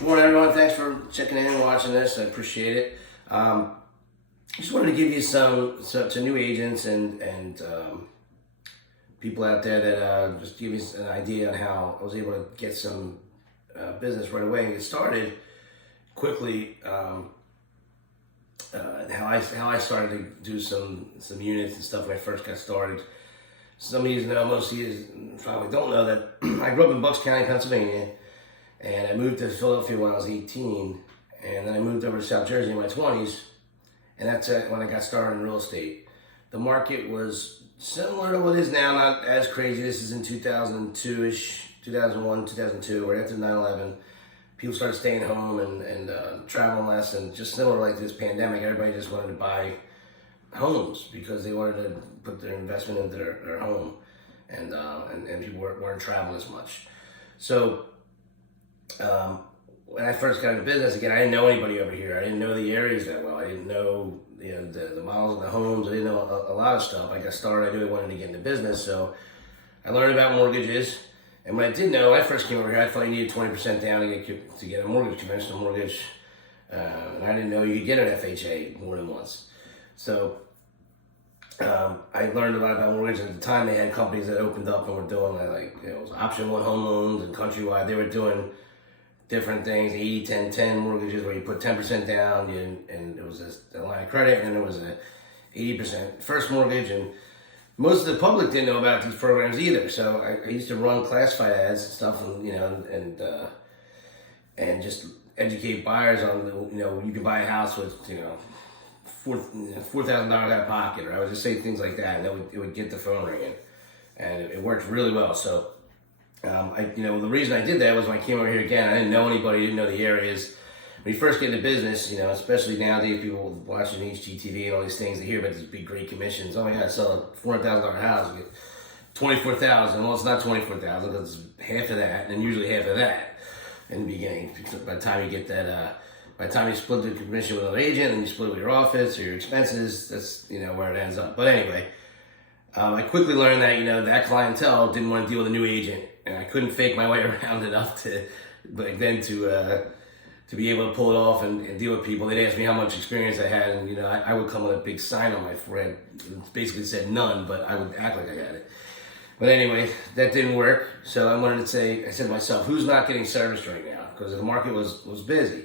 Good morning, everyone. Thanks for checking in and watching this. I appreciate it. Just wanted to give you some to new agents and people out there that just give you an idea on how I was able to get some business right away and get started quickly. How I started to do some units and stuff when I first got started. Some of you know, most of you probably don't know that I grew up in Bucks County, Pennsylvania. And I moved to Philadelphia when I was 18, and then I moved over to South Jersey in my 20s, and that's when I got started in real estate. The market was similar to what it is now, not as crazy. This is in 2002-ish, 2001, 2002, right after 9/11. People started staying home and traveling less, and just similar like this pandemic, everybody just wanted to buy homes because they wanted to put their investment into their home, and people weren't traveling as much. So when I first got into business, again, I didn't know anybody over here. I didn't know the areas that well. I didn't know the models of the homes. I didn't know a lot of stuff. I got started. I knew I wanted to get into business, so I learned about mortgages. And what I did know, when I first came over here, I thought you needed 20% down to get a mortgage, conventional mortgage. And I didn't know you could get an FHA more than once. So I learned a lot about mortgages. At the time, they had companies that opened up and were doing it was option one home loans and countrywide. They were doing different things, 80-10-10 mortgages where you put 10% down and it was a line of credit, and then there was a 80% first mortgage, and most of the public didn't know about these programs either. So I used to run classified ads and stuff, and just educate buyers on you can buy a house with $4,000 out of pocket, or I would just say things like that, and it would get the phone ringing, and it worked really well. So the reason I did that was when I came over here again, I didn't know anybody, didn't know the areas. When you first get into business, especially nowadays, people watching HGTV and all these things, they hear about these big, great commissions. Oh my God, sell a $400,000 house, get $24,000. Well, it's not $24,000 because it's half of that, and usually half of that in the beginning. By the time you get that, by the time you split the commission with another agent and you split it with your office or your expenses, that's where it ends up. But anyway, I quickly learned that that clientele didn't want to deal with a new agent. And I couldn't fake my way around enough to be able to pull it off and deal with people. They'd ask me how much experience I had, and I would come with a big sign on my forehead. It basically said none, but I would act like I had it. But anyway, that didn't work. So I said to myself, who's not getting serviced right now? Because the market was busy.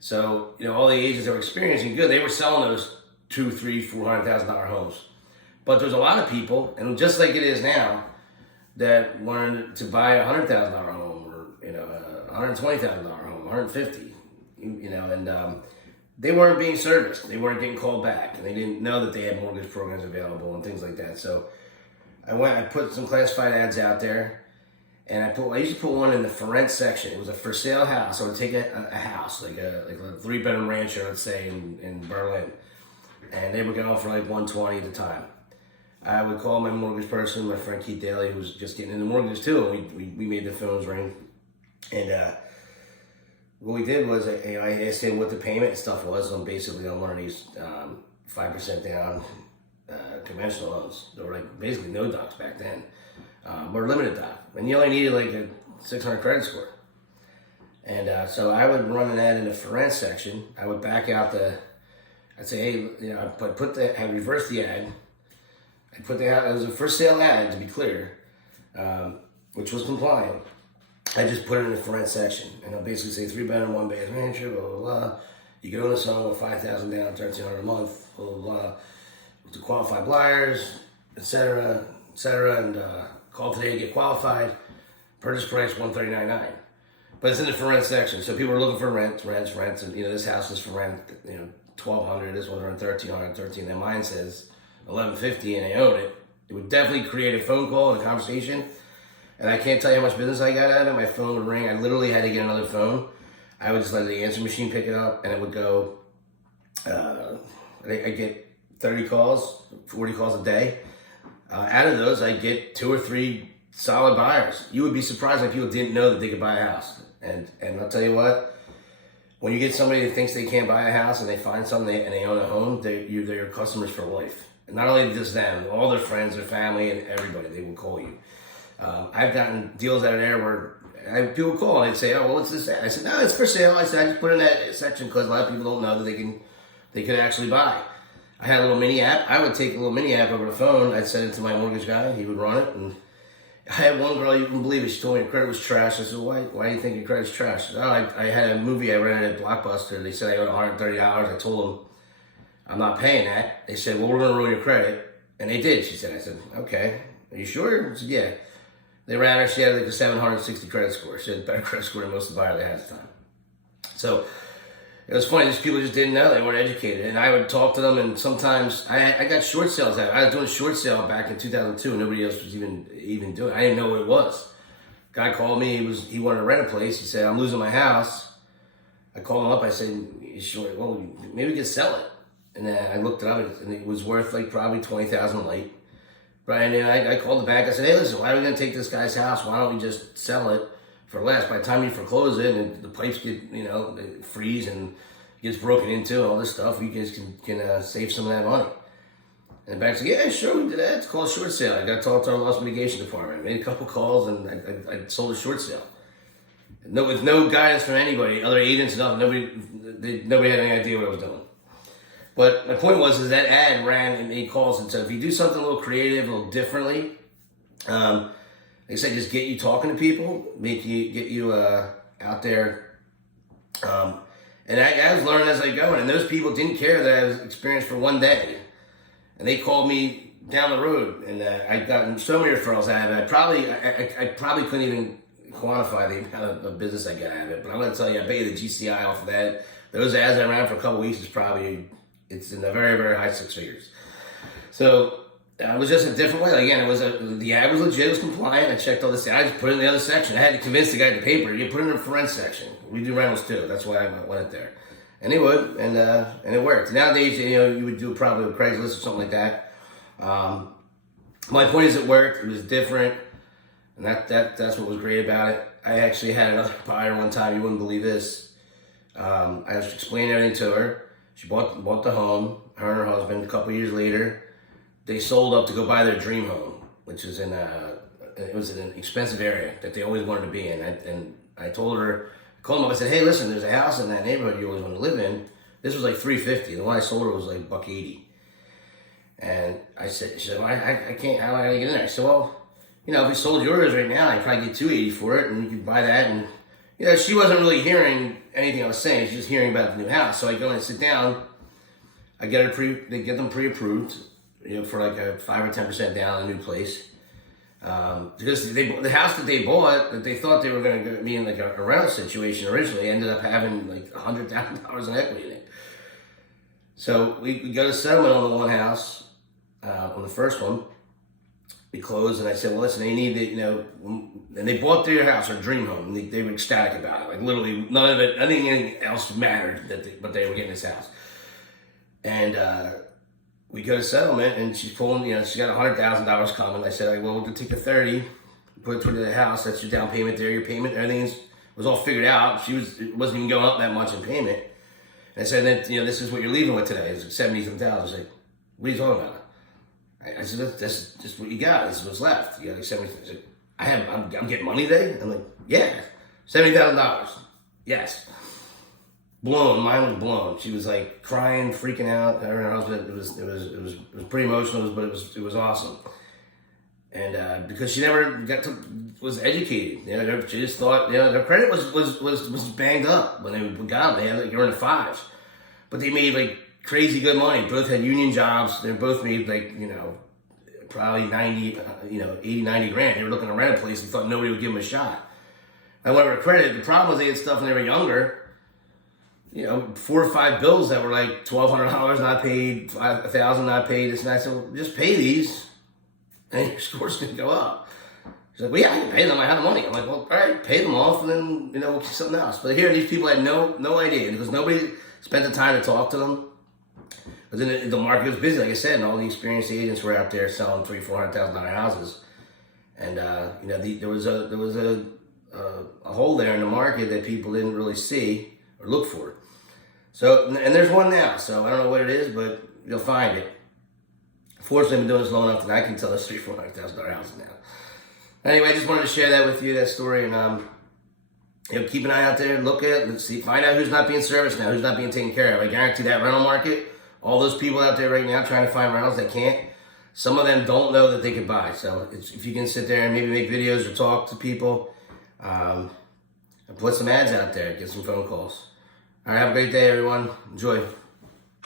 So all the agents that were experiencing good, they were selling those $200,000, $300,000, $400,000 homes. But there's a lot of people, and just like it is now, that wanted to buy a $100,000 home or $120,000 home, $150,000, and they weren't being serviced. They weren't getting called back, and they didn't know that they had mortgage programs available and things like that. So I put some classified ads out there, and I used to put one in the for rent section. It was a for sale house. So I would take a house like a 3-bedroom rancher, let's say in Berlin, and they were going for like $120,000 at the time. I would call my mortgage person, my friend Keith Daly, who was just getting into mortgages too, and we made the phones ring. And what we did was I asked him what the payment and stuff was on one of these 5% down conventional loans. They were like basically no docs back then, or limited doc, and you only needed like a 600 credit score. And so I would run an ad in the for rent section. I would back out I'd say, hey, I'd reverse the ad. I put the ad, it was a for sale ad, to be clear, which was compliant. I just put it in the for rent section, and I'll basically say 3-bedroom, 1-bath rancher, blah, blah, blah. You can own this home with $5,000 down, $1,300 a month, blah, blah, blah. To qualified buyers, etc., and call today to get qualified. Purchase price $139,900. But it's in the for rent section, so people are looking for rents, and this house is for rent, $1,200. This one's around $1,300, and mine says $1,150, and I own it. It would definitely create a phone call and a conversation. And I can't tell you how much business I got out of it. My phone would ring. I literally had to get another phone. I would just let the answer machine pick it up, and it would go. I get 30 calls, 40 calls a day. Out of those, I get 2 or 3 solid buyers. You would be surprised if people didn't know that they could buy a house. And I'll tell you what, when you get somebody that thinks they can't buy a house and they find something and they own a home, they're your customers for life. And not only just them, all their friends, their family, and everybody, they will call you. I've gotten deals out of there where people call and they'd say, "Oh, well, what's this at?" I said, "No, it's for sale." I said, "I just put it in that section because a lot of people don't know that they could actually buy." I had a little mini app. I would take a little mini app over the phone. I'd send it to my mortgage guy. He would run it. And I had one girl, you wouldn't believe it, she told me her credit was trash. I said, "Why do you think your credit's trash?" She said, "Oh, I had a movie I rented at Blockbuster. They said I owed $130. I told them I'm not paying that. They said, well, we're going to ruin your credit." And they did, she said. I said, "Okay, are you sure?" I said, "Yeah." They ran her. She had like a 760 credit score. She had a better credit score than most of the buyers they had at the time. So it was funny. These people just didn't know. They weren't educated. And I would talk to them, and sometimes I got short sales out. I was doing a short sale back in 2002, and nobody else was even doing it. I didn't know what it was. Guy called me. He wanted to rent a place. He said, "I'm losing my house." I called him up. I said, "You sure? Well, maybe we could sell it." And then I looked it up, and it was worth like probably $20,000 light. Right, and then I called the bank. I said, "Hey, listen, why are we going to take this guy's house? Why don't we just sell it for less? By the time you foreclose it and the pipes get, they freeze and gets broken into, all this stuff, you guys can save some of that money." And the bank said, "Yeah, sure, we did that. It's called a short sale." I got to talk to our loss mitigation department. I made a couple calls, and I sold a short sale. With no guidance from anybody, other agents, nothing. Nobody had any idea what I was doing. But my point was that ad ran and made calls and said, if you do something a little creative, a little differently, like I said, just get you talking to people, get you out there. And I was learning as I go, and those people didn't care that I was experienced for one day. And they called me down the road, and I've gotten so many referrals out of it. I probably couldn't even quantify the amount of business I got out of it. But I'm going to tell you, I bet you the GCI off of that. Those ads I ran for a couple weeks it's in the very, very high six figures. So it was just a different way. Again, the ad was legit, it was compliant. I checked all this. I just put it in the other section. I had to convince the guy at the paper, you put it in the rent section. We do rentals too. That's why I went there. And he would, and it worked. Nowadays, you would do probably a Craigslist or something like that. My point is, it worked. It was different, and that's what was great about it. I actually had another buyer one time. You wouldn't believe this. I was explaining everything to her. She bought the home. Her and her husband. A couple years later, they sold up to go buy their dream home, which is it was in an expensive area that they always wanted to be in. And I told her, I called them up. I said, "Hey, listen, there's a house in that neighborhood you always want to live in. This was like $350. The one I sold her was like $180." And she said, "Well, I can't. How am I gonna get in there?" I said, "Well, if we sold yours right now, I'd probably get $280 for it, and you could buy that." And she wasn't really hearing anything I was saying. She's just hearing about the new house. So I go and sit down. I get they get them pre-approved, for like a 5 or 10% down on a new place. Because the house that they bought, that they thought they were going to be in like a rental situation originally, ended up having like $100,000 in equity in it. So we got a settlement on the one house, on the first one. We closed, and I said, "Well, listen, they need to, and they bought their house, their dream home, and they were ecstatic about it. Like literally, none of it, anything else mattered but they were getting this house. And we got a settlement, and she's pulling, she got $100,000 coming. I said, "Well, we're gonna take the 30, put it toward the house. That's your down payment there. Your payment, everything was all figured out. It wasn't even going up that much in payment." And I said, "That this is what you're leaving with today. It's like $77,000." I was like, "What are you talking about?" I said, "That's just what you got. This is what's left. You got like 70." I said, I'm getting money today?" I'm like, "Yeah, $70,000. Yes." Blown. Mine was blown. She was like crying, freaking out. Her and her husband. It was pretty emotional, but it was awesome. And because she never was educated, she just thought their credit was banged up when they got them. They had like, they were in the fives, but they made like crazy good money. Both had union jobs. They both made like probably 80, 90 grand. They were looking to rent a place and thought nobody would give them a shot. I went over credit. The problem was they had stuff when they were younger. 4 or 5 bills that were like $1,200 not paid, $1,000 not paid. And I said, "Well, just pay these, and your score's gonna go up." She's like, "Well, yeah, I can pay them. I have the money." I'm like, "Well, all right, pay them off, and then we'll get something else." But here, these people had no idea because nobody spent the time to talk to them. But then the market was busy, like I said, and all the experienced agents were out there selling $300,000-$400,000 houses, and there was a hole there in the market that people didn't really see or look for. So, and there's one now. So I don't know what it is, but you'll find it. Fortunately, I've been doing this long enough that I can tell this $300,000-$400,000 houses now. Anyway, I just wanted to share that with you, that story, and keep an eye out there, look at, let's see, find out who's not being serviced now, who's not being taken care of. I guarantee that rental market, all those people out there right now trying to find rentals that can't, some of them don't know that they could buy. So if you can sit there and maybe make videos or talk to people, and put some ads out there, get some phone calls. All right, have a great day, everyone. Enjoy.